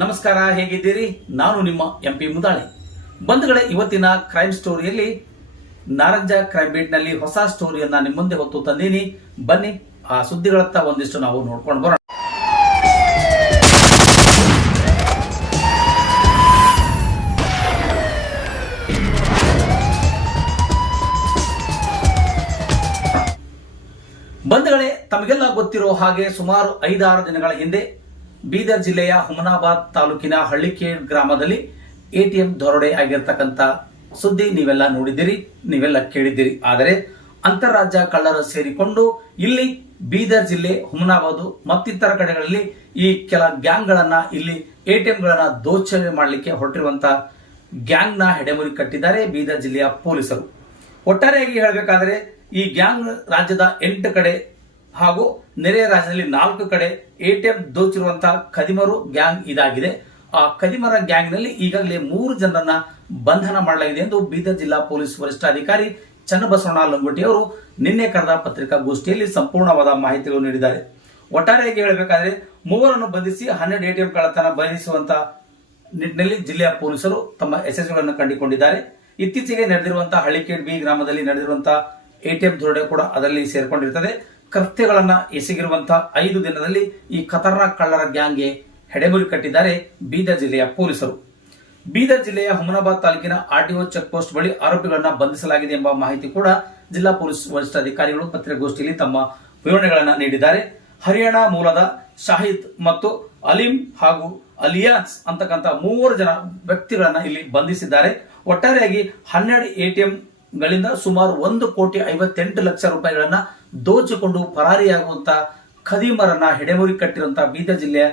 ನಮಸ್ಕಾರ, ಹೇಗಿದ್ದೀರಿ? ನಾನು ನಿಮ್ಮ ಎಂ ಪಿ ಮುದಾಳಿ. ಬಂಧುಗಳೇ ಇವತ್ತಿನ ಕ್ರೈಮ್ ಸ್ಟೋರಿಯಲ್ಲಿ ನಾರಂಜ ಕ್ರೈಮ್ ಬೀಟ್ನಲ್ಲಿ ಹೊಸ ಸ್ಟೋರಿಯನ್ನ ನಿಮ್ಮ ಮುಂದೆ ಹೊತ್ತು ತಂದೀನಿ. ಬನ್ನಿ, ಆ ಸುದ್ದಿಗಳತ್ತ ಒಂದಿಷ್ಟು ನಾವು ನೋಡ್ಕೊಂಡು ಬರೋಣ. ಬಂಧುಗಳೇ ತಮಗೆಲ್ಲ ಗೊತ್ತಿರೋ ಹಾಗೆ ಸುಮಾರು ಐದಾರು ದಿನಗಳ ಹಿಂದೆ ಬೀದರ್ ಜಿಲ್ಲೆಯ ಹುಮನಾಬಾದ್ ತಾಲೂಕಿನ ಹಳ್ಳಿಕೇಡ್ ಗ್ರಾಮದಲ್ಲಿ ಎಟಿಎಂ ದೊರಡೆ ಆಗಿರ್ತಕ್ಕಂಥ ಸುದ್ದಿ ನೀವೆಲ್ಲ ನೋಡಿದ್ದೀರಿ, ನೀವೆಲ್ಲ ಕೇಳಿದ್ದೀರಿ. ಆದರೆ ಅಂತಾರಾಜ್ಯ ಕಳ್ಳರು ಸೇರಿಕೊಂಡು ಇಲ್ಲಿ ಬೀದರ್ ಜಿಲ್ಲೆ, ಹುಮನಾಬಾದ್ ಮತ್ತಿತರ ಕಡೆಗಳಲ್ಲಿ ಈ ಕೆಲ ಗ್ಯಾಂಗ್ಗಳನ್ನ ಇಲ್ಲಿ ಎಟಿಎಂ ಗಳನ್ನ ದೋಚನೆ ಮಾಡಲಿಕ್ಕೆ ಹೊರಟಿರುವಂತ ಗ್ಯಾಂಗ್ನ ಹೆಡೆಮುರಿ ಕಟ್ಟಿದ್ದಾರೆ ಬೀದರ್ ಜಿಲ್ಲೆಯ ಪೊಲೀಸರು. ಒಟ್ಟಾರೆಯಾಗಿ ಹೇಳಬೇಕಾದರೆ ಈ ಗ್ಯಾಂಗ್ ರಾಜ್ಯದ ಎಂಟು ಕಡೆ ಹಾಗೂ ನೆರೆಯ ರಾಜ್ಯದಲ್ಲಿ ನಾಲ್ಕು ಕಡೆ ಎಟಿಎಂ ದೋಚಿರುವಂತಹ ಕದಿಮರು ಗ್ಯಾಂಗ್ ಇದಾಗಿದೆ. ಆ ಕದಿಮರ ಗ್ಯಾಂಗ್ನಲ್ಲಿ ಈಗಾಗಲೇ ಮೂರು ಜನರನ್ನ ಬಂಧನ ಮಾಡಲಾಗಿದೆ ಎಂದು ಬೀದರ್ ಜಿಲ್ಲಾ ಪೊಲೀಸ್ ವರಿಷ್ಠಾಧಿಕಾರಿ ಚನ್ನಬಸವಣ್ಣ ಲಂಗೋಟಿ ಅವರು ನಿನ್ನೆ ಕರೆದ ಪತ್ರಿಕಾಗೋಷ್ಠಿಯಲ್ಲಿ ಸಂಪೂರ್ಣವಾದ ಮಾಹಿತಿಗಳು ನೀಡಿದ್ದಾರೆ. ಒಟ್ಟಾರೆಯಾಗಿ ಹೇಳಬೇಕಾದ್ರೆ ಮೂವರನ್ನು ಬಂಧಿಸಿ ಹನ್ನೆರಡು ಎಟಿಎಂ ಕಳ್ಳತನ ಬಂಧಿಸುವಂತಹ ನಿಟ್ಟಿನಲ್ಲಿ ಜಿಲ್ಲೆಯ ಪೊಲೀಸರು ತಮ್ಮ ಯಶಸ್ಸುಗಳನ್ನು ಕಂಡುಕೊಂಡಿದ್ದಾರೆ. ಇತ್ತೀಚೆಗೆ ನಡೆದಿರುವಂತಹ ಹಳ್ಳಿಕೇಡ್ ಬಿ ಗ್ರಾಮದಲ್ಲಿ ನಡೆದಿರುವಂತಹ ಎಟಿಎಂ ದೊರಡೆ ಕೂಡ ಅದರಲ್ಲಿ ಸೇರ್ಕೊಂಡಿರ್ತದೆ. ಕೃತ್ಯಗಳನ್ನ ಎಸಗಿರುವಂತಹ ಐದು ದಿನದಲ್ಲಿ ಈ ಖತರ್ನಾಕ್ ಕಳ್ಳರ ಗ್ಯಾಂಗ್ಗೆ ಹೆಡೆಮುರಿ ಕಟ್ಟಿದ್ದಾರೆ ಬೀದರ್ ಜಿಲ್ಲೆಯ ಪೊಲೀಸರು. ಬೀದರ್ ಜಿಲ್ಲೆಯ ಹುಮನಾಬಾದ್ ತಾಲೂಕಿನ ಆರ್ಟಿಒ ಚೆಕ್ ಪೋಸ್ಟ್ ಬಳಿ ಆರೋಪಿಗಳನ್ನ ಬಂಧಿಸಲಾಗಿದೆ ಎಂಬ ಮಾಹಿತಿ ಕೂಡ ಜಿಲ್ಲಾ ಪೊಲೀಸ್ ವರಿಷ್ಠಾಧಿಕಾರಿಗಳು ಪತ್ರಿಕಾಗೋಷ್ಠಿಯಲ್ಲಿ ತಮ್ಮ ವಿವರಣೆಗಳನ್ನು ನೀಡಿದ್ದಾರೆ. ಹರಿಯಾಣ ಮೂಲದ ಶಾಹಿದ್ ಮತ್ತು ಅಲಿಂ ಹಾಗೂ ಅಲಿಯಾನ್ಸ್ ಅಂತಕ್ಕಂಥ ಮೂವರು ಜನ ವ್ಯಕ್ತಿಗಳನ್ನ ಇಲ್ಲಿ ಬಂಧಿಸಿದ್ದಾರೆ. ಒಟ್ಟಾರೆಯಾಗಿ ಹನ್ನೆರಡು ಎಟಿಎಂ ಗಳಿಂದ ಸುಮಾರು ಒಂದು ಕೋಟಿ ಐವತ್ತೆಂಟು ಲಕ್ಷ ರೂಪಾಯಿಗಳನ್ನ ದೋಚಿಕೊಂಡು ಪರಾರಿಯಾಗುವಂತ ಖದೀಮರನ್ನ ಹೆಡೆಮುರಿ ಕಟ್ಟಿರುವಂತಹ ಬೀದರ್ ಜಿಲ್ಲೆಯ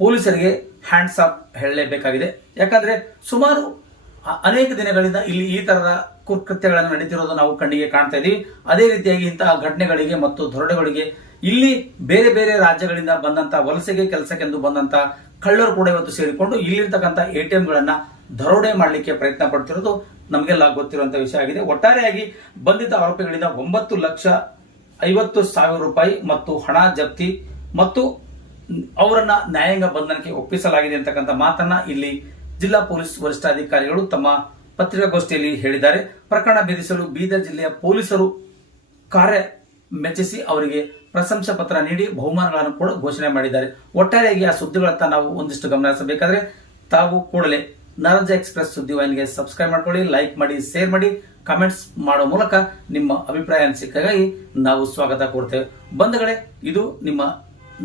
ಪೊಲೀಸರಿಗೆ ಹ್ಯಾಂಡ್ಸ್ ಆಫ್ ಹೇಳಲೇಬೇಕಾಗಿದೆ. ಯಾಕಂದ್ರೆ ಸುಮಾರು ಅನೇಕ ದಿನಗಳಿಂದ ಇಲ್ಲಿ ಈ ತರದ ಕುಕೃತ್ಯಗಳನ್ನು ನಡೀತಿರೋದು ನಾವು ಕಣ್ಣಿಗೆ ಕಾಣ್ತಾ ಇದೀವಿ. ಅದೇ ರೀತಿಯಾಗಿ ಇಂತಹ ಘಟನೆಗಳಿಗೆ ಮತ್ತು ದೊರಡೆಗಳಿಗೆ ಇಲ್ಲಿ ಬೇರೆ ಬೇರೆ ರಾಜ್ಯಗಳಿಂದ ಬಂದಂತ ವಲಸೆಗೆ ಕೆಲಸಕ್ಕೆಂದು ಬಂದಂತ ಕಳ್ಳರು ಕೂಡ ಇವತ್ತು ಸೇರಿಕೊಂಡು ಇಲ್ಲಿರ್ತಕ್ಕಂಥ ಎ ಟಿ ಎಂಗಳನ್ನ ದರೋಡೆ ಮಾಡಲಿಕ್ಕೆ ಪ್ರಯತ್ನ ಪಡ್ತಿರೋದು. ನಮಗೆಲ್ಲ ಗೊತ್ತಿರುವಂತಹ ವಿಷಯ ಆಗಿದೆ. ಒಟ್ಟಾರೆಯಾಗಿ ಬಂಧಿತ ಆರೋಪಿಗಳಿಂದ ಒಂಬತ್ತು ಲಕ್ಷ ಐವತ್ತು ಸಾವಿರ ರೂಪಾಯಿ ಮತ್ತು ಹಣ ಜಪ್ತಿ ಮತ್ತು ಅವರನ್ನ ನ್ಯಾಯಾಂಗ ಬಂಧನಕ್ಕೆ ಒಪ್ಪಿಸಲಾಗಿದೆ ಅಂತಕ್ಕಂಥ ಮಾತನ್ನ ಇಲ್ಲಿ ಜಿಲ್ಲಾ ಪೊಲೀಸ್ ವರಿಷ್ಠಾಧಿಕಾರಿಗಳು ತಮ್ಮ ಪತ್ರಿಕಾಗೋಷ್ಠಿಯಲ್ಲಿ ಹೇಳಿದ್ದಾರೆ. ಪ್ರಕರಣ ಭೇದಿಸಲು ಬೀದರ್ ಜಿಲ್ಲೆಯ ಪೊಲೀಸರು ಕಾರ್ಯ ಮೆಚ್ಚಿಸಿ ಅವರಿಗೆ ಪ್ರಶಂಸಾ ಪತ್ರ ನೀಡಿ ಬಹುಮಾನಗಳನ್ನು ಕೂಡ ಘೋಷಣೆ ಮಾಡಿದ್ದಾರೆ. ಒಟ್ಟಾರೆಯಾಗಿ ಆ ಸುದ್ದಿಗಳತ್ತ ನಾವು ಒಂದಿಷ್ಟು ಗಮನಿಸಬೇಕಾದ್ರೆ ತಾವು ಕೂಡಲೇ ನರಜ ಎಕ್ಸ್ಪ್ರೆಸ್ ಸುದ್ದಿ ವಾಹಿನಿಗೆ ಸಬ್ಸ್ಕ್ರೈಬ್ ಮಾಡ್ಕೊಳ್ಳಿ ಲೈಕ್ ಮಾಡಿ ಶೇರ್ ಮಾಡಿ ಕಮೆಂಟ್ಸ್ ಮಾಡೋ ಮೂಲಕ ನಿಮ್ಮ ಅಭಿಪ್ರಾಯ ಸಿಕ್ಕಾಗಿ ನಾವು ಸ್ವಾಗತ ಕೊಡ್ತೇವೆ. ಬಂಧುಗಳೇ, ಇದು ನಿಮ್ಮ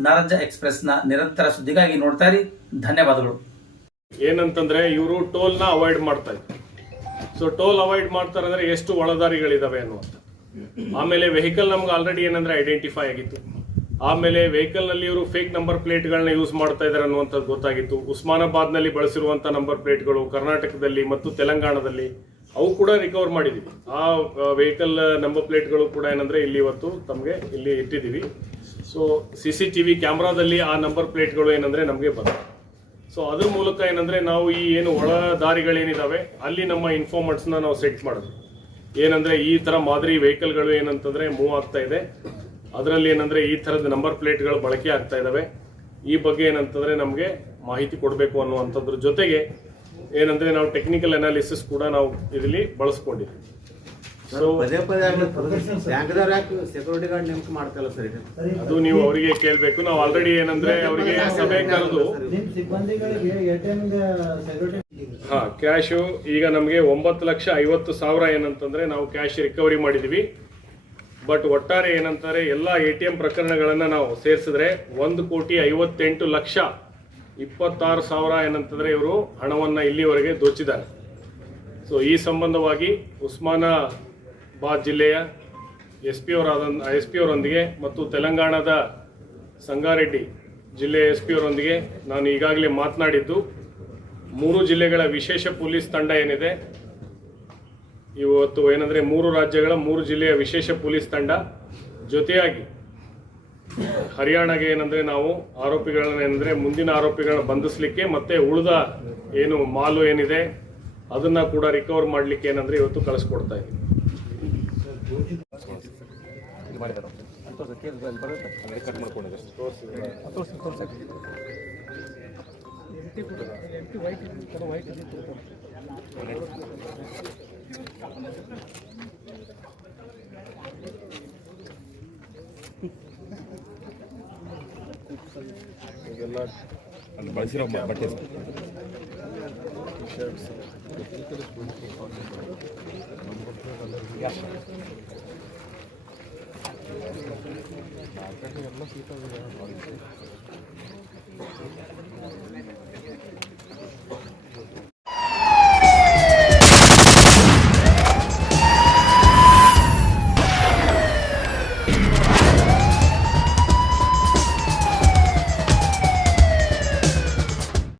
ನರಂಜ ಎಕ್ಸ್ಪ್ರೆಸ್ನ ನಿರಂತರ ಸುದ್ದಿಗಾಗಿ ನೋಡ್ತಾ ಇರಿ. ಧನ್ಯವಾದಗಳು. ಏನಂತಂದ್ರೆ, ಇವರು ಟೋಲ್ನ ಅವಾಯ್ಡ್ ಮಾಡ್ತಾ ಸೊ ಟೋಲ್ ಅವಾಯ್ಡ್ ಮಾಡ್ತಾರೆ ಅಂದ್ರೆ ಎಷ್ಟು ಒಳದಾರಿಗಳಿದಾವೆ ಅನ್ನುವಂಥ ಆಮೇಲೆ ವೆಹಿಕಲ್ ನಮ್ಗೆ ಆಲ್ರೆಡಿ ಏನಂದ್ರೆ ಐಡೆಂಟಿಫೈ ಆಗಿತ್ತು. ಆಮೇಲೆ ವೆಹಿಕಲ್ನಲ್ಲಿ ಇವರು ಫೇಕ್ ನಂಬರ್ ಪ್ಲೇಟ್ಗಳನ್ನ ಯೂಸ್ ಮಾಡ್ತಾ ಇದ್ದಾರೆ ಅನ್ನುವಂಥದ್ದು ಗೊತ್ತಾಗಿತ್ತು. ಉಸ್ಮಾನಾಬಾದ್ನಲ್ಲಿ ಬಳಸಿರುವಂತ ನಂಬರ್ ಪ್ಲೇಟ್ಗಳು ಕರ್ನಾಟಕದಲ್ಲಿ ಮತ್ತು ತೆಲಂಗಾಣದಲ್ಲಿ ಅವು ಕೂಡ ರಿಕವರ್ ಮಾಡಿದೀವಿ. ಆ ವೆಹಿಕಲ್ ನಂಬರ್ ಪ್ಲೇಟ್ಗಳು ಕೂಡ ಏನಂದ್ರೆ ಇಲ್ಲಿ ಇವತ್ತು ತಮಗೆ ಇಲ್ಲಿ ಇಟ್ಟಿದ್ದೀವಿ so C C T V ಕ್ಯಾಮ್ರಾದಲ್ಲಿ ಆ ನಂಬರ್ ಪ್ಲೇಟ್ಗಳು ಏನಂದ್ರೆ ನಮಗೆ ಬಂದ ಸೊ ಅದ್ರ ಮೂಲಕ ಏನಂದ್ರೆ ನಾವು ಈ ಏನು ಒಳ ದಾರಿಗಳೇನಿದಾವೆ, ಅಲ್ಲಿ ನಮ್ಮ ಇನ್ಫಾರ್ಮರ್ಸ್ನ ನಾವು ಸೆಟ್ ಮಾಡೋದು. ಏನಂದ್ರೆ ಈ ತರ ಮಾದರಿ ವೆಹಿಕಲ್ಗಳು ಏನಂತಂದ್ರೆ ಮೂವ್ ಆಗ್ತಾ ಇದೆ. ಅದರಲ್ಲಿ ಏನಂದ್ರೆ ಈ ತರದ ನಂಬರ್ ಪ್ಲೇಟ್ಗಳು ಬಳಕೆ ಆಗ್ತಾ ಇದಾವೆ. ಈ ಬಗ್ಗೆ ಏನಂತಂದ್ರೆ ನಮಗೆ ಮಾಹಿತಿ ಕೊಡಬೇಕು ಅನ್ನುವಂಥದ್ರ ಜೊತೆಗೆ ಏನಂದ್ರೆ ನಾವು ಟೆಕ್ನಿಕಲ್ ಅನಾಲಿಸಿಸ್ ಕೂಡ ನಾವು ಇದರಲ್ಲಿ ಬಳಸ್ಕೊಂಡಿದ್ದೀವಿ ಸೊ ಪದೇ ಪದೇ ಬ್ಯಾಂಕ್ದವ್ರು ಯಾಕೆ ಸೆಕ್ಯೂರಿಟಿ ಗಾರ್ಡ್ ನೇಮಕ ಮಾಡ್ತಲ್ಲ ಸರ್ ಅದು ನೀವು ಅವರಿಗೆ ಕೇಳಬೇಕು. ನಾವು ಆಲ್ರೆಡಿ ಏನಂದ್ರೆ ಅವರಿಗೆ ಸಭೆ ಕರೆದು ಹಾ ಕ್ಯಾಶು ಈಗ ನಮಗೆ ಒಂಬತ್ತು ಲಕ್ಷ ಐವತ್ತು ಸಾವಿರ ಏನಂತಂದ್ರೆ ನಾವು ಕ್ಯಾಶ್ ರಿಕವರಿ ಮಾಡಿದೀವಿ. ಬಟ್ ಒಟ್ಟಾರೆ ಏನಂತಾರೆ, ಎಲ್ಲ ಎ ಟಿ ಎಂ ಪ್ರಕರಣಗಳನ್ನು ನಾವು ಸೇರಿಸಿದ್ರೆ ಒಂದು ಕೋಟಿ ಐವತ್ತೆಂಟು ಲಕ್ಷ ಇಪ್ಪತ್ತಾರು ಸಾವಿರ ಏನಂತಂದ್ರೆ ಇವರು ಹಣವನ್ನು ಇಲ್ಲಿವರೆಗೆ ದೋಚಿದ್ದಾರೆ. ಸೊ ಈ ಸಂಬಂಧವಾಗಿ ಉಸ್ಮಾನಾಬಾದ್ ಜಿಲ್ಲೆಯ ಎಸ್ ಪಿ ಅವರಾದ, ಎಸ್ ಪಿ ಅವರೊಂದಿಗೆ ಮತ್ತು ತೆಲಂಗಾಣದ ಸಂಗಾರೆಡ್ಡಿ ಜಿಲ್ಲೆಯ ಎಸ್ ಪಿ ಅವರೊಂದಿಗೆ ನಾನು ಈಗಾಗಲೇ ಮಾತನಾಡಿದ್ದು, ಮೂರು ಜಿಲ್ಲೆಗಳ ವಿಶೇಷ ಪೊಲೀಸ್ ತಂಡ ಏನಿದೆ ಇವತ್ತು ಏನಂದ್ರೆ ಮೂರು ರಾಜ್ಯಗಳ ಮೂರು ಜಿಲ್ಲೆಯ ವಿಶೇಷ ಪೊಲೀಸ್ ತಂಡ ಜೊತೆಯಾಗಿ ಹರಿಯಾಣಗೆ ಏನಂದ್ರೆ ನಾವು ಆರೋಪಿಗಳನ್ನ ಏನಂದ್ರೆ ಮುಂದಿನ ಆರೋಪಿಗಳನ್ನ ಬಂಧಿಸಲಿಕ್ಕೆ ಮತ್ತೆ ಉಳಿದ ಏನು ಮಾಲು ಏನಿದೆ ಅದನ್ನ ಕೂಡ ರಿಕವರ್ ಮಾಡಲಿಕ್ಕೆ ಏನಂದ್ರೆ ಇವತ್ತು ಕಳಿಸ್ಕೊಡ್ತಾ ಇದ್ದೀವಿ. ಎಂಟಿ ಕೂಡ ಎಂಟಿ ವೈಟ್ ಕೂಡ ವೈಟ್ ಈಗೆಲ್ಲ ಅಲ್ಲಿ ಬಳಸಿರೋ ಬಟ್ಟೆ ಶರ್ಟ್ಸ್ ఎల్లో సీత